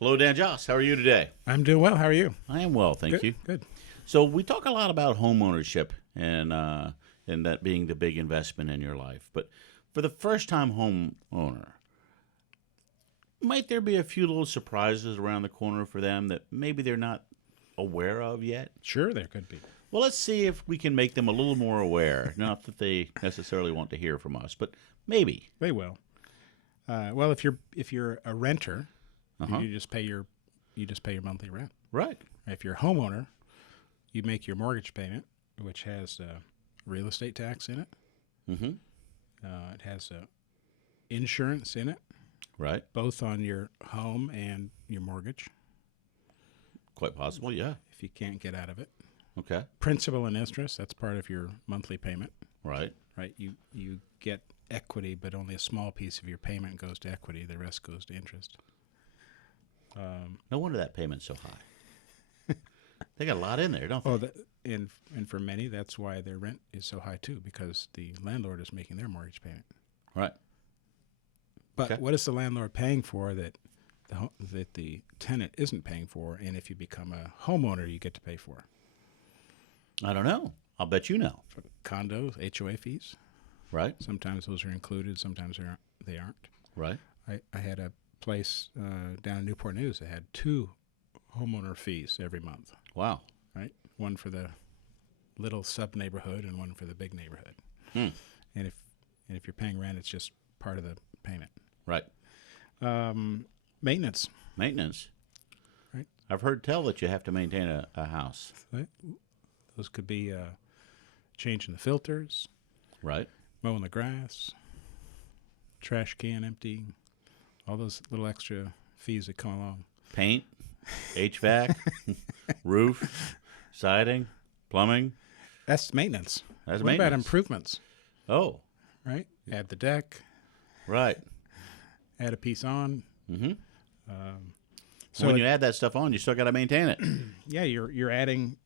Hello, Dan Joss. How are you today? I'm doing well. How are you? I am well, thank you. Good. So we talk a lot about home ownership and that being the big investment in your life. But for the first-time homeowner, might there be a few little surprises around the corner for them that maybe they're not aware of yet? Sure, there could be. Well, let's see if we can make them a little more aware. Not that they necessarily want to hear from us, but maybe. They will. Well, if you're a renter, you just pay your monthly rent. Right. If you're a homeowner, you make your mortgage payment, which has real estate tax in it. Mm-hmm. It has insurance in it, Right. both on your home and your mortgage, Quite possible, yeah. if you can't get out of it. Okay. Principal and interest, that's part of your monthly payment. Right. Right, you get equity, but only a small piece of your payment goes to equity. The rest goes to interest. No wonder that payment's so high. They got a lot in there, don't they? Oh, and for many, that's why their rent is so high too, because the landlord is making their mortgage payment. Right. But Okay. what is the landlord paying for that the tenant isn't paying for? And if you become a homeowner, you get to pay for I don't know. I'll bet you know. for condos, HOA fees. Right. Sometimes those are included. Sometimes they aren't. Right. I had a place down in Newport News that had 2 homeowner fees every month. Wow. Right, one for the little sub neighborhood and one for the big neighborhood. Hmm. And if you're paying rent, it's just part of the payment. Right. Maintenance. Maintenance. Right. I've heard tell that you have to maintain a house. Right? Those could be changing the filters, Right. mowing the grass, trash can emptying, all those little extra fees that come along. Paint, HVAC, roof, siding, plumbing. That's maintenance. That's What maintenance. about improvements? Oh, Right? Add the deck, right. add a piece on. Mm-hmm. So When you add that stuff on, you still got to maintain it. yeah, you're adding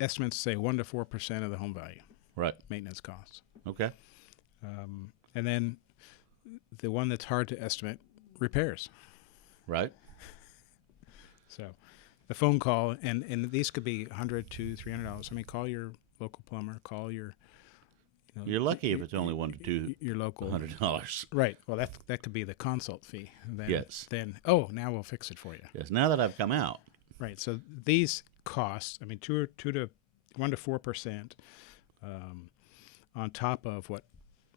estimates say 1 to 4% of the home value Right. maintenance costs, Okay. and then the one that's hard to estimate, repairs. Right. So the phone call, and these could be $100 to $300. I mean, call your local plumber, call your You're lucky if it's only $1 to your local $200. Right. Well, that could be the consult fee. And then, Yes. Then now we'll fix it for you. Yes. Now that I've come out. Right. So these costs, I mean, 1 to 4%, on top of what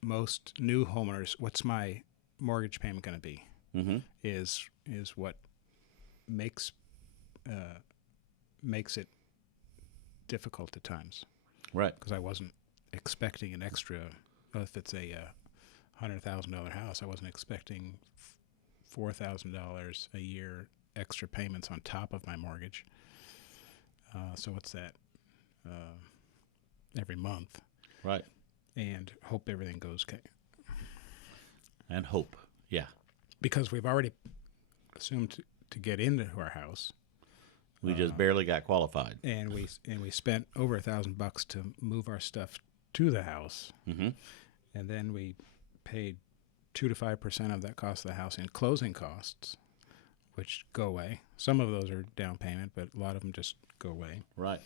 most new homeowners. What's my mortgage payment going to be? Mm-hmm. Is what makes it difficult at times, Right. because I wasn't expecting an extra. Well, if it's a $100,000 house, I wasn't expecting $4,000 a year extra payments on top of my mortgage. So what's that? Every month, Right. and hope everything goes okay. And hope. Yeah. Because we've already assumed to get into our house, We just barely got qualified. and we spent over $1,000 to move our stuff to the house, Mm-hmm. and then we paid 2 to 5% of that cost of the house in closing costs, which go away. Some of those are down payment, but a lot of them just go away. Right.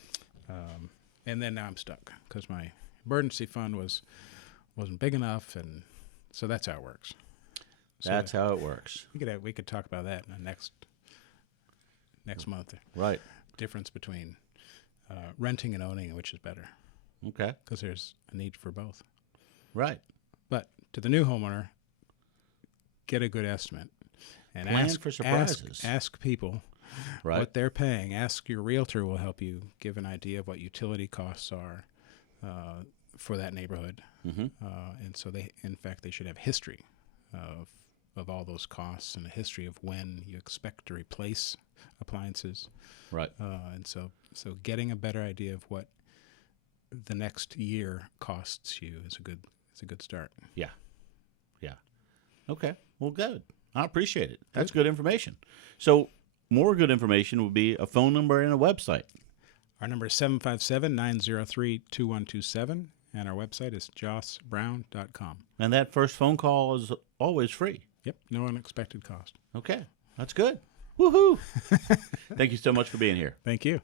And then now I'm stuck because my emergency fund wasn't big enough, and so that's how it works. So That's how it works. we could talk about that in the next month. Right. Difference between renting and owning, which is better, Okay. because there's a need for both. Right. But to the new homeowner, get a good estimate and Plan for surprises. Ask people Right. what they're paying. Ask your realtor will help you give an idea of what utility costs are for that neighborhood. Mm-hmm. And so they should have history of all those costs and a history of when you expect to replace appliances. Right. And so getting a better idea of what the next year costs you is a good start. Yeah. Yeah. Okay. Well, good. I appreciate it. That's good information. So more good information would be a phone number and a website. Our number is 757-903-2127, and our website is jossbrown.com. And that first phone call is always free. Yep, no unexpected cost. Okay, that's good. Woohoo! Thank you so much for being here. Thank you.